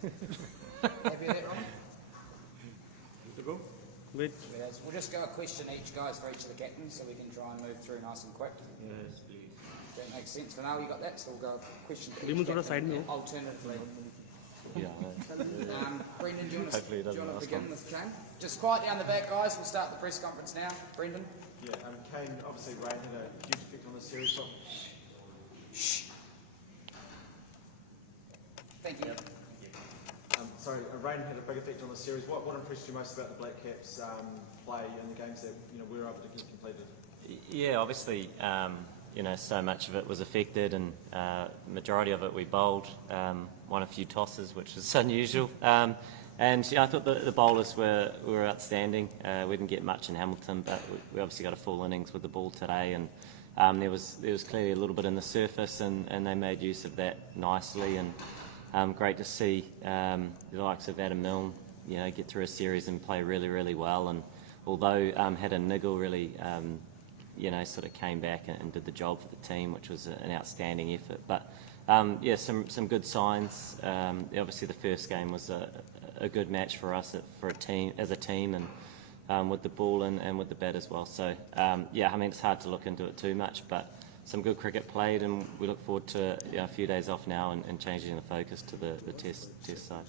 Happy with that, Ron? Good. We'll just go a question each, guys, for each of the captains, so we can try and move through nice and quick. Yes, please. If that makes sense. For now, you got that, so we'll go a question for Remove each थोड़ा side captain. में हो. Alternatively. Yeah. Brendan, do you want Hopefully it to doesn't last begin long. with Kane? Just quiet down the back, guys. We'll start the press conference now. Brendan? Yeah, Kane, obviously rain had a huge effect on the series, but Shh. Thank you. rain had a big effect on the series. What impressed you most about the Black Caps' play in the games that we were able to get completed? Yeah, obviously, so much of it was affected, and majority of it we bowled. Won a few tosses, which was unusual. And I thought the bowlers were outstanding. We didn't get much in Hamilton, but we obviously got a full innings with the ball today, and there was clearly a little bit in the surface, and they made use of that nicely. And great to see the likes of Adam Milne, get through a series and play really, really well. And although had a niggle, really, sort of came back and did the job for the team, which was an outstanding effort. But some good signs. Obviously, the first game was a good match for us as a team, and with the ball and with the bat as well. So it's hard to look into it too much, but some good cricket played, and we look forward to a few days off now and changing the focus to the test side.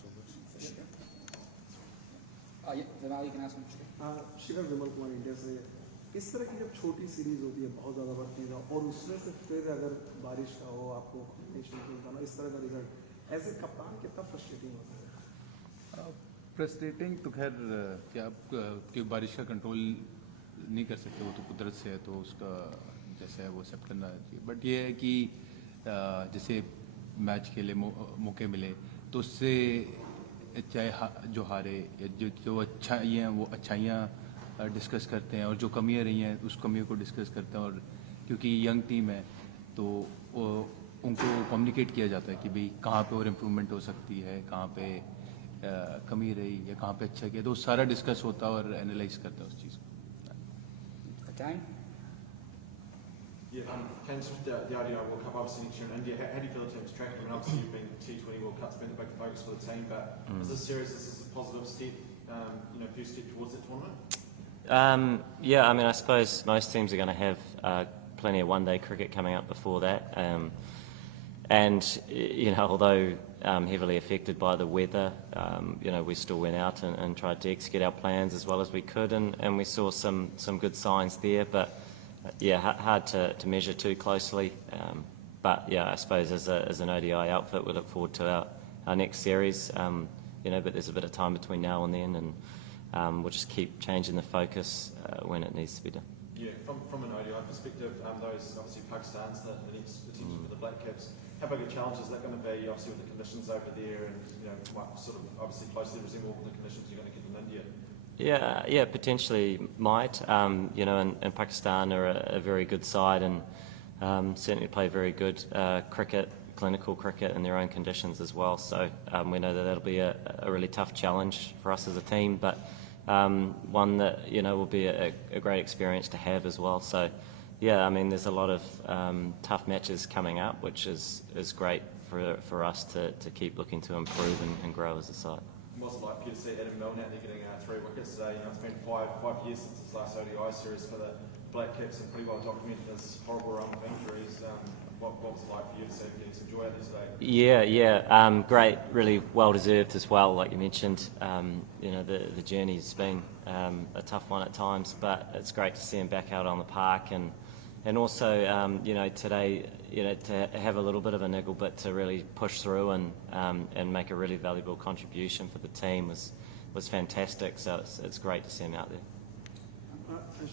Oh yeah, Vimal, you can ask one. Shikhar Vimal Kumar India से इस तरह की जब छोटी series होती है बहुत ज़्यादा बढ़ती है और उसमें से फिर अगर बारिश का हो आपको नेशनल टीम का इस तरह का रिजल्ट एज ए कप्तान कितना फ्रस्ट्रेटिंग होता है? फ्रस्ट्रेटिंग तो खैर कि आप कि बारिश का कंट्रोल नहीं कर सकते, वो तो कुदरत से है, तो उसका जैसे है वो एक्सेप्ट करना चाहिए. बट ये है कि जैसे मैच खेले मौके मिले तो उससे चाहे जो हारे या जो अच्छाइयाँ हैं वो अच्छाइयाँ डिस्कस करते हैं, और जो कमियाँ रही हैं उस कमियों को डिस्कस करते हैं. और क्योंकि यंग टीम है तो उनको कम्युनिकेट किया जाता है कि भाई कहाँ पे और इम्प्रूवमेंट हो सकती है, कहाँ पे कमी रही या कहाँ पे अच्छा किया, तो सारा डिस्कस होता है और एनालाइज करता है उस चीज़ को. Kane's the ODI World Cup obviously next year in India. How do you feel the team's tracking? I mean, obviously you've been T20 World Cup's been a big focus for the team, but is this series a positive step, first step towards that tournament? I suppose most teams are going to have plenty of one-day cricket coming up before that. Although heavily affected by the weather, we still went out and tried to execute our plans as well as we could, and we saw some good signs there. But hard to measure too closely. I suppose as an ODI outfit, we look forward to our next series. But there's a bit of time between now and then, and we'll just keep changing the focus when it needs to be done. Yeah, from an ODI perspective, those obviously Pakistan's the next attention for the Black Caps. How big a challenge is that going to be, obviously with the conditions over there, and might sort of obviously closely resemble the conditions you're going to get in India? Yeah, potentially might. And Pakistan are a very good side, and certainly play very good cricket, clinical cricket in their own conditions as well. So we know that'll be a really tough challenge for us as a team, but one that will be a great experience to have as well. So there's a lot of tough matches coming up, which is great for us to keep looking to improve and grow as a side. What's it like for you to see Adam Milne out there getting 3 wickets today? It's been five years since his last ODI series for the Black Caps, and pretty well documented this horrible run of injuries. What was it like for you to see him getting some joy out there today? Great, really well deserved as well. Like you mentioned, the journey's been a tough one at times, but it's great to see him back out on the park, and also today to have a little bit of a niggle, but to really push through and make a really valuable contribution for the team was fantastic. So it's great to see him out there.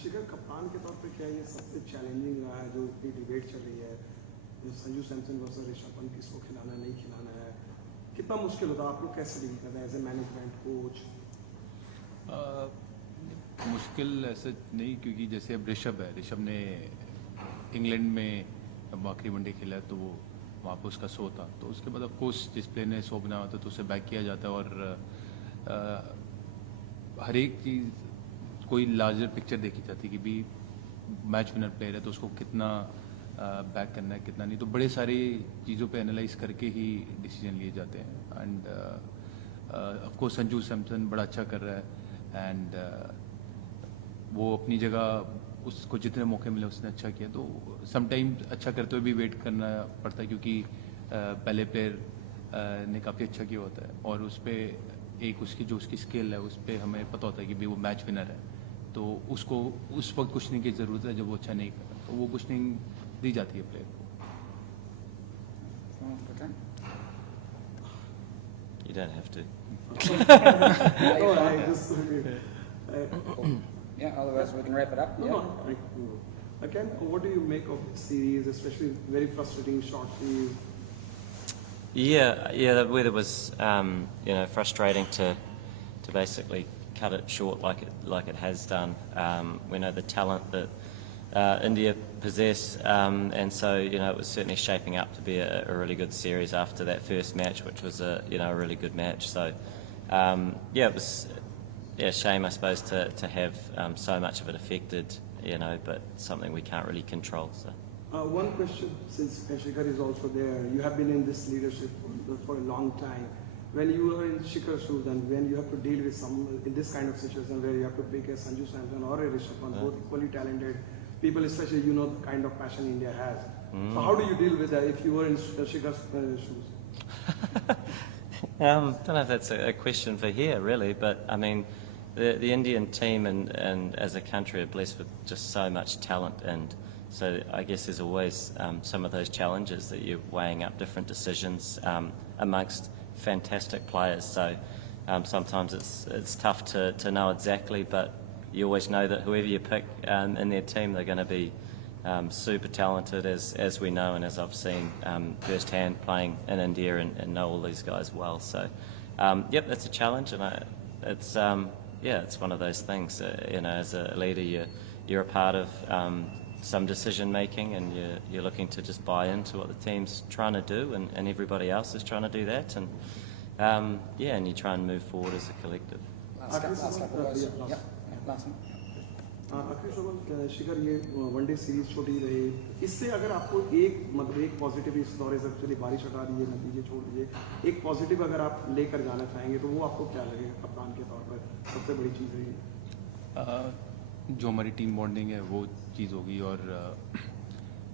शिखर कप्तान के तौर पे क्या ये सबसे challenging रहा है जो इतनी डिबेट चल रही है, संजू सैमसन वर्सेस ऋषभ पंत किसको खिलाना नहीं खिलाना है, कितना मुश्किल होता है, आप लोग कैसे डील करते हैं एज ए मैनेजमेंट कोच? मुश्किल ऐसे नहीं, क्योंकि जैसे अब ऋषभ ने इंग्लैंड में अब आखिरी वनडे खेला तो वो वहाँ पर उसका शो था, तो उसके बाद ऑफकोर्स जिस प्लेयर ने शो बना होता है तो उसे बैक किया जाता है, और हर एक चीज़ कोई लार्जर पिक्चर देखी जाती है कि भी मैच विनर प्लेयर है तो उसको कितना बैक करना है कितना नहीं, तो बड़े सारी चीज़ों पे एनालाइज करके ही डिसीजन लिए जाते हैं. End of course Sanju Samson बड़ा अच्छा कर रहा है एंड वो अपनी जगह उसको जितने मौके मिले उसने अच्छा किया. तो समटाइम्स अच्छा करते हुए भी वेट करना पड़ता है क्योंकि पहले प्लेयर ने काफ़ी अच्छा किया होता है और उस पर एक उसकी जो उसकी स्किल है उस पर हमें पता होता है कि भाई वो मैच विनर है. तो उसको उस वक्त कुशनिंग की ज़रूरत है जब वो अच्छा नहीं कर रहा. तो वो कुशनिंग दी जाती है प्लेयर को. Okay. You don't have to. No, I just, Yeah, otherwise we can wrap it up. no, Yeah. again, what do you make of the series, especially very frustrating short series? Yeah, the weather was, frustrating to basically cut it short like it has done. We know the talent that India possess, and so it was certainly shaping up to be a really good series after that first match, which was a really good match. So it was a shame, I suppose, to have so much of it affected, but something we can't really control. So. One question, since Shikhar is also there, you have been in this leadership for a long time. When you are in Shikhar's shoes and when you have to deal with in this kind of situation where you have to pick a Sanju Samson or a Rishabh Pant, both equally talented people, especially the kind of passion India has. So how do you deal with that if you were in Shikhar's shoes? Don't know if that's a question for here, really, but I mean, the Indian team and as a country are blessed with just so much talent, and so I guess there's always some of those challenges that you're weighing up different decisions amongst fantastic players. So sometimes it's tough to know exactly, but you always know that whoever you pick in their team, they're going to be super talented, as we know and as I've seen firsthand playing in India and know all these guys well. So that's a challenge, and it's one of those things. As a leader, you're a part of some decision making, and you're looking to just buy into what the team's trying to do, and everybody else is trying to do that, and and you try and move forward as a collective. Last couple of guys. Yep. Last one. आखिरी सवाल शिखर, ये one day series छोटी रही, इससे अगर आपको एक positive इस दौरे से चलिए बारिश हटा दीजिए, नतीजे छोड़ दीजिए, एक पॉजिटिव अगर आप लेकर जाना चाहेंगे तो वो आपको क्या लगेगा कप्तान के तौर पर सबसे बड़ी चीज़ रही? जो हमारी टीम बॉन्डिंग है वो चीज़ होगी, और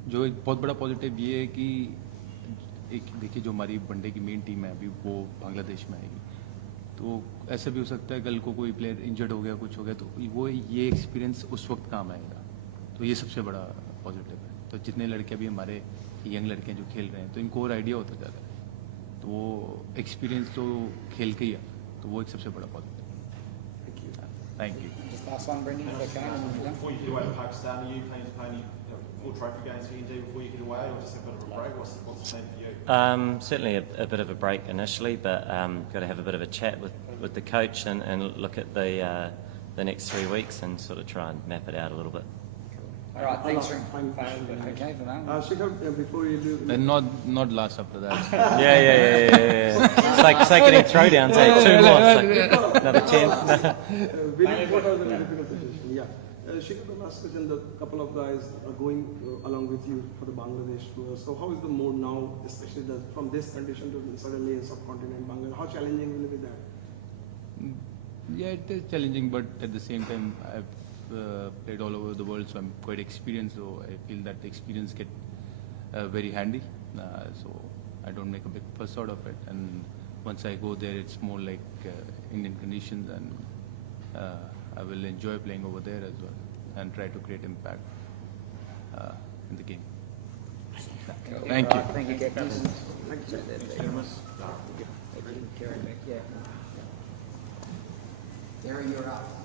जो एक बहुत बड़ा पॉजिटिव ये है कि एक देखिए जो हमारी वनडे की मेन टीम है अभी वो बांग्लादेश में आएगी. तो ऐसा भी हो सकता है कल को कोई प्लेयर इंजर्ड हो गया, कुछ हो गया, तो वो ये एक्सपीरियंस उस वक्त काम आएगा. तो ये सबसे बड़ा पॉजिटिव है. तो जितने लड़के अभी हमारे यंग लड़के हैं जो खेल रहे हैं तो इनको और आइडिया होता जाता है, तो वो एक्सपीरियंस तो खेल के ही है, तो वो एक सबसे बड़ा पॉजिटिव है. Thank you. Just last one, Brendan. Okay. Before you get away to Pakistan, are you planning to play any full trophy games for India before you get away, or just a bit of a break? What's the plan for you? Certainly a bit of a break initially, but got to have a bit of a chat with the coach and look at the next 3 weeks and sort of try and map it out a little bit. All right. Thanks, Fine. Okay, for now. Shikhar, before you do, And not last after that. Yeah. It's like getting throwdowns, 2 more, it's like another 10. what are the difficult situation? Yeah. Shikhar, the last question, the couple of guys are going along with you for the Bangladesh tour. So how is the mode now, especially from this condition to suddenly in subcontinent Bangladesh? How challenging will it be that? Yeah, it is challenging, but at the same time, I've played all over the world, so I'm quite experienced. So I feel that the experience get very handy. So I don't make a big fuss out of it. And once I go there, it's more like Indian conditions, and I will enjoy playing over there as well and try to create impact in the game. Thank you. Thank you, Captain. Thank you. Gary, you're up.